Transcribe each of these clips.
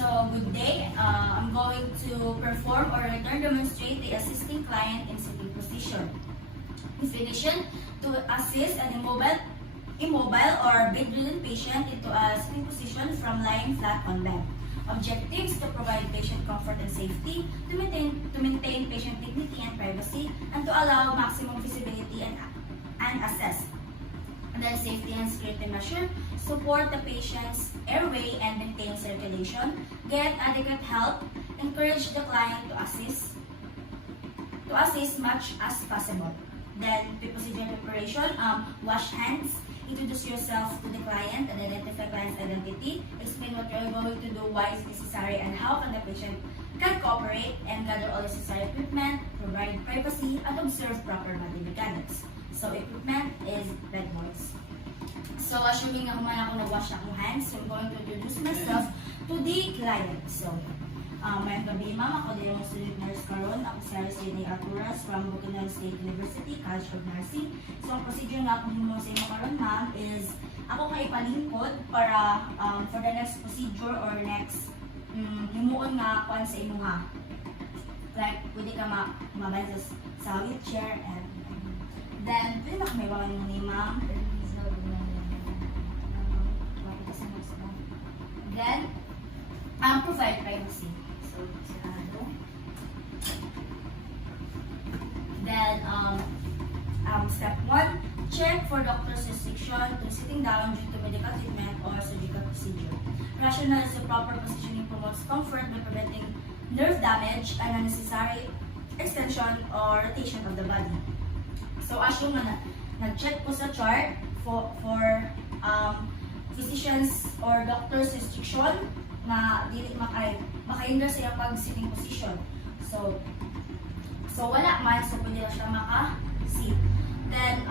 So, good day. I'm going to perform or demonstrate the assisting client in sitting position. Definition: to assist an immobile or bedridden patient into a sitting position from lying flat on bed. Objectives: to provide patient comfort and safety, to maintain patient dignity and privacy, and to allow maximum visibility and assess. And then safety and security measure: support the patient's airway and maintain circulation, get adequate help, encourage the client to assist much as possible. Then procedure preparation: wash hands, introduce yourself to the client and identify client's identity, explain what you're going to do, why it's necessary, and how can the patient can cooperate, and gather all necessary equipment, provide privacy, and observe proper body mechanics. So, equipment is bed boards. So, assuming na humana ako nag-wash akong hands, so I'm going to introduce myself to the client. So, may gabi, ma'am. Ako din yung student nurse karon. Ako si Hyres Alturas from Buchanan State University, College of Nursing. So, ang procedure nga akong himuon sa inyo karon, ma'am, is ako kayo palingkod para for the next procedure or next himuon nga kuan sa imuha. Like, pwede ka mabay sa wheelchair and then, pwede na kami bawa nyo ni ma'am. Then, provide privacy. So, sarado. Then, step 1, check for doctor's restriction to sitting down due to medical treatment or surgical procedure. Rational is the proper positioning promotes comfort by preventing nerve damage and unnecessary extension or rotation of the body. So, assume na nag-check po sa chart for physicians or doctor's restriction na dili maka-hinder sa iyang pag-sitting position. So wala man, so pwede na siya maka-sit. Then,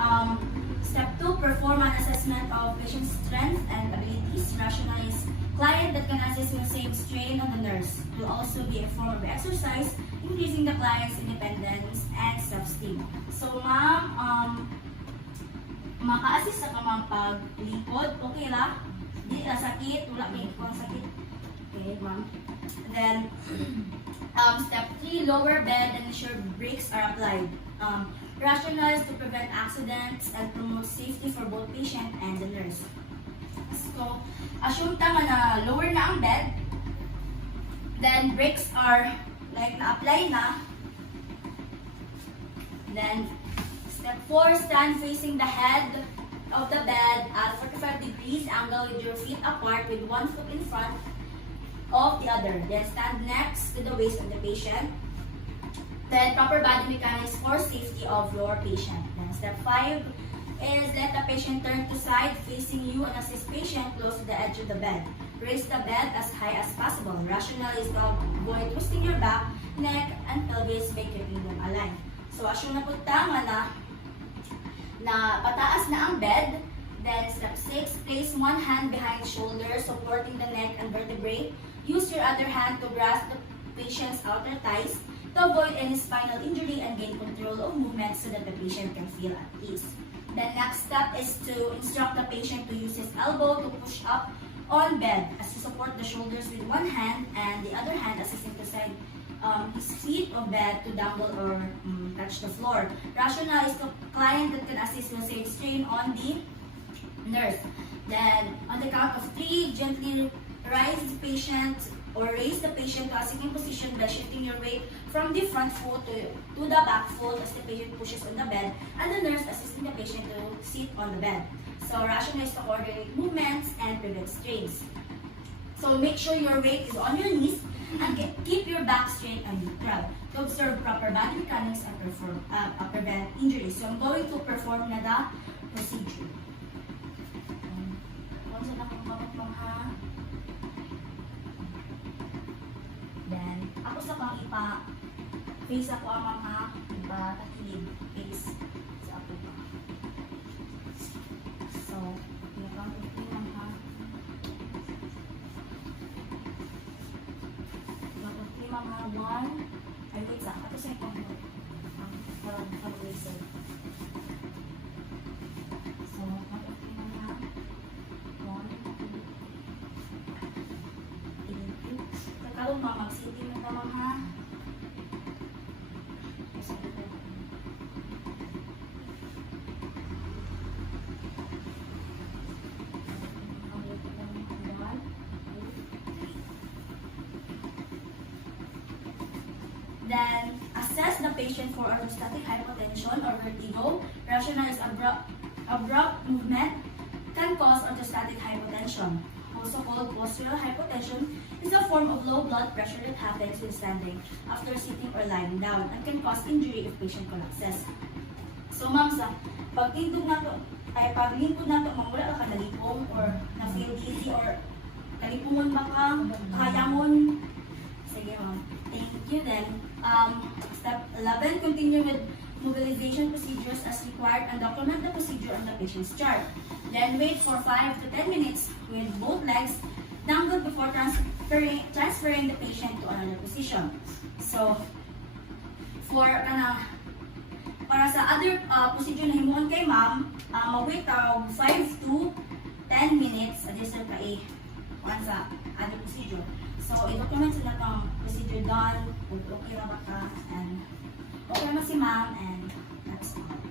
step 2, perform an assessment of patient's strength and abilities. Rationalize client that can assist with same strain on the nurse. Will also be a form of exercise, increasing the client's independence and self-esteem. So, ma'am, maka-assist sa kamang paglipod. Okay la? Di na sakit. Wala may ikong sakit. Okay, ma'am. Then, step 3, lower bed and ensure brakes are applied. Rationalize to prevent accidents and promote safety for both patient and the nurse. So, assume tama na lower na ang bed. Then, brakes are like na-apply na. Then, step 4, stand facing the head of the bed at 45 degrees angle with your feet apart with one foot in front of the other. Then stand next to the waist of the patient. Then proper body mechanics for safety of your patient. Then step 5 is let the patient turn to side facing you and assist patient close to the edge of the bed. Raise the bed as high as possible. Rational is to avoid twisting your back, neck, and pelvis by keeping them aligned. So assume na po tama na pataas na ang bed. Then step 6, place one hand behind shoulder supporting the neck and vertebrae. Use your other hand to grasp the patient's outer thighs to avoid any spinal injury and gain control of movement so that the patient can feel at ease. The next step is to instruct the patient to use his elbow to push up on bed as to support the shoulders with one hand and the other hand assisting to side his feet of bed to dangle or touch the floor. Rational is the client that can assist with same strain on the nurse. Then, on the count of 3, gently raise the patient to a sitting position by shifting your weight from the front foot to the back foot as the patient pushes on the bed, and the nurse assisting the patient to sit on the bed. So, rational is to coordinate movements and prevent strains. So, make sure your weight is on your knees and keep your back straight and neutral to observe proper body mechanics and prevent injuries. So, I'm going to perform na the procedure. Then, ako sa pang face ako ang mga ipatakilid face sa ako pa. So, pinakang mga ay wait sa ako sa ikong parang pag-listen. So, mga 1, 2, 3, 4, assess the patient for orthostatic hypotension or vertigo, rational is abrupt movement can cause orthostatic hypotension. Also called postural hypotension is a form of low blood pressure that happens when standing after sitting or lying down and can cause injury if patient collapses. So ma'am, sa pagtindog na to, ay paglingkod na to, mawala ka nalipong or na-feel dizzy or nalipungon ba ka, kaya mon. Sige ma'am. Thank you then. Step 11, continue with mobilization procedures as required and document the procedure on the patient's chart. Then wait for 5 to 10 minutes with both legs dangled before transferring the patient to another position. So, para sa other procedure na himuon kay ma'am, mag-wait 5 to 10 minutes adjusted pa sa other procedure. So, i-document sila itong procedure done, okay na ba ka, and okay na si ma'am, and that's all.